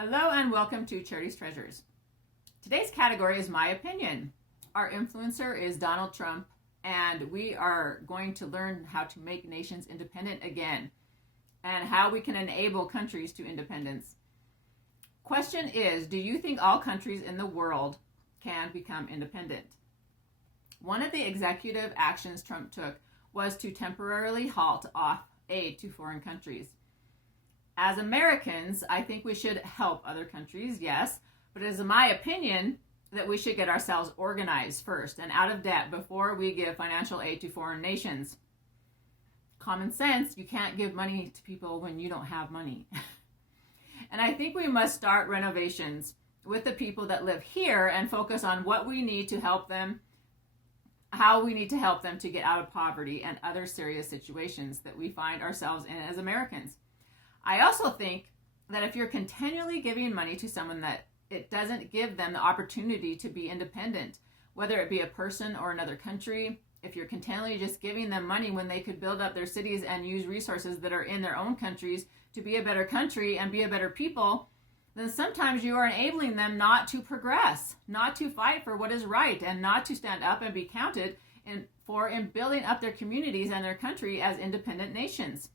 Hello and welcome to Charity's Treasures. Today's category is my opinion. Our influencer is Donald Trump, and we are going to learn how to make nations independent again and how we can enable countries to independence. Question is, do you think all countries in the world can become independent? One of the executive actions Trump took was to temporarily halt off aid to foreign countries. As Americans, I think we should help other countries, yes, but it is my opinion that we should get ourselves organized first and out of debt before we give financial aid to foreign nations. Common sense, you can't give money to people when you don't have money. And I think we must start renovations with the people that live here and focus on what we need to help them, how we need to help them to get out of poverty and other serious situations that we find ourselves in as Americans. I also think that if you're continually giving money to someone that it doesn't give them the opportunity to be independent, whether it be a person or another country, if you're continually just giving them money when they could build up their cities and use resources that are in their own countries to be a better country and be a better people, then sometimes you are enabling them not to progress, not to fight for what is right, and not to stand up and be counted in building up their communities and their country as independent nations.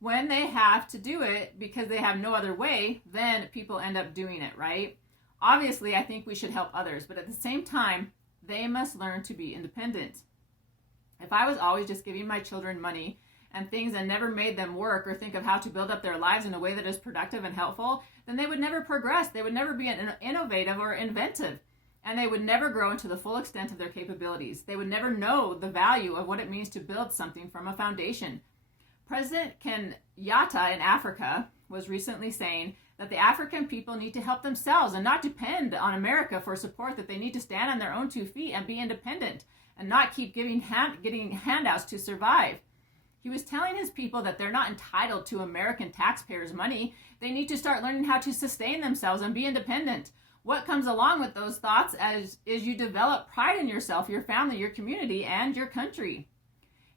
When they have to do it because they have no other way, then people end up doing it, right? Obviously, I think we should help others, but at the same time, they must learn to be independent. If I was always just giving my children money and things and never made them work or think of how to build up their lives in a way that is productive and helpful, then they would never progress. They would never be innovative or inventive, and they would never grow into the full extent of their capabilities. They would never know the value of what it means to build something from a foundation. President Kenyatta in Africa was recently saying that the African people need to help themselves and not depend on America for support, that they need to stand on their own 2 feet and be independent and not keep getting handouts to survive. He was telling his people that they're not entitled to American taxpayers' money. They need to start learning how to sustain themselves and be independent. What comes along with those thoughts is you develop pride in yourself, your family, your community, and your country.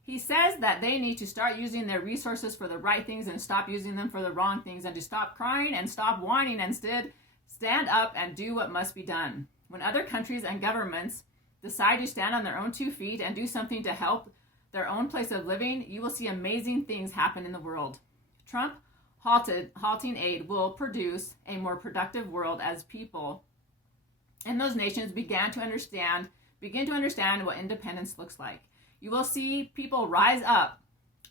He says that they need to start using their resources for the right things and stop using them for the wrong things, and to stop crying and stop whining, and instead stand up and do what must be done. When other countries and governments decide to stand on their own 2 feet and do something to help their own place of living, you will see amazing things happen in the world. Trump halting aid will produce a more productive world as people in those nations begin to understand what independence looks like. You will see people rise up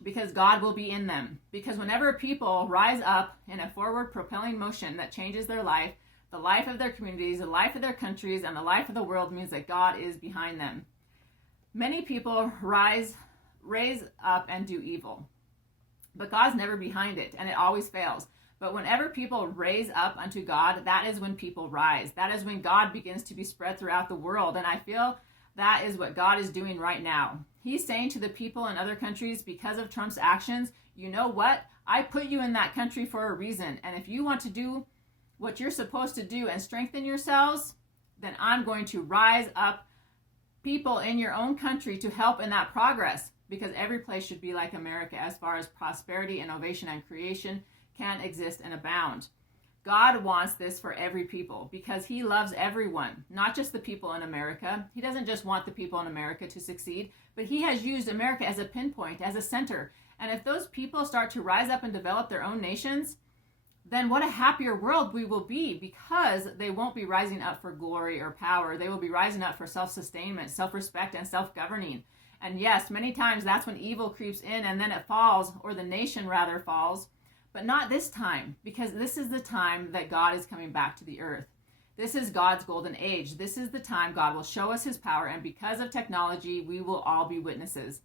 because God will be in them. Because whenever people rise up in a forward propelling motion that changes their life, the life of their communities, the life of their countries, and the life of the world, means that God is behind them. Many people raise up and do evil, but God's never behind it, and it always fails. But whenever people raise up unto God, that is when people rise. That is when God begins to be spread throughout the world, and I feel that is what God is doing right now. He's saying to the people in other countries, because of Trump's actions, you know what? I put you in that country for a reason. And if you want to do what you're supposed to do and strengthen yourselves, then I'm going to rise up people in your own country to help in that progress. Because every place should be like America as far as prosperity, innovation, and creation can exist and abound. God wants this for every people because he loves everyone, not just the people in America. He doesn't just want the people in America to succeed, but he has used America as a pinpoint, as a center. And if those people start to rise up and develop their own nations, then what a happier world we will be, because they won't be rising up for glory or power. They will be rising up for self-sustainment, self-respect, and self-governing. And yes, many times that's when evil creeps in and then it falls, or the nation rather falls. But not this time, because this is the time that God is coming back to the earth. This is God's golden age. This is the time God will show us his power, and because of technology, we will all be witnesses.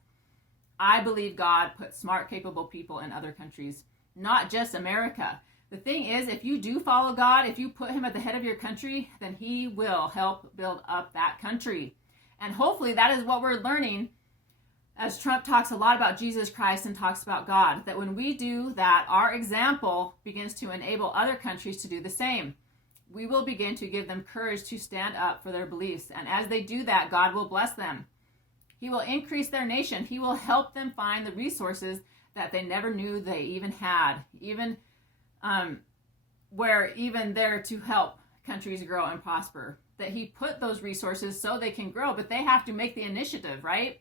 I believe God put smart, capable people in other countries, not just America. The thing is, if you do follow God, if you put him at the head of your country, then he will help build up that country. And hopefully that is what we're learning as Trump talks a lot about Jesus Christ and talks about God, that when we do that, our example begins to enable other countries to do the same. We will begin to give them courage to stand up for their beliefs. And as they do that, God will bless them. He will increase their nation. He will help them find the resources that they never knew they even had. Even we're even there to help countries grow and prosper. That he put those resources so they can grow, but they have to make the initiative, right?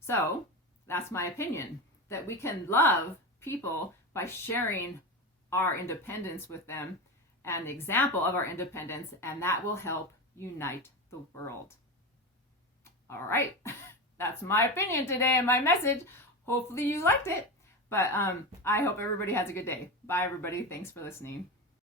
So that's my opinion, that we can love people by sharing our independence with them and the example of our independence, and that will help unite the world. All right, that's my opinion today and my message. Hopefully you liked it, but I hope everybody has a good day. Bye, everybody. Thanks for listening.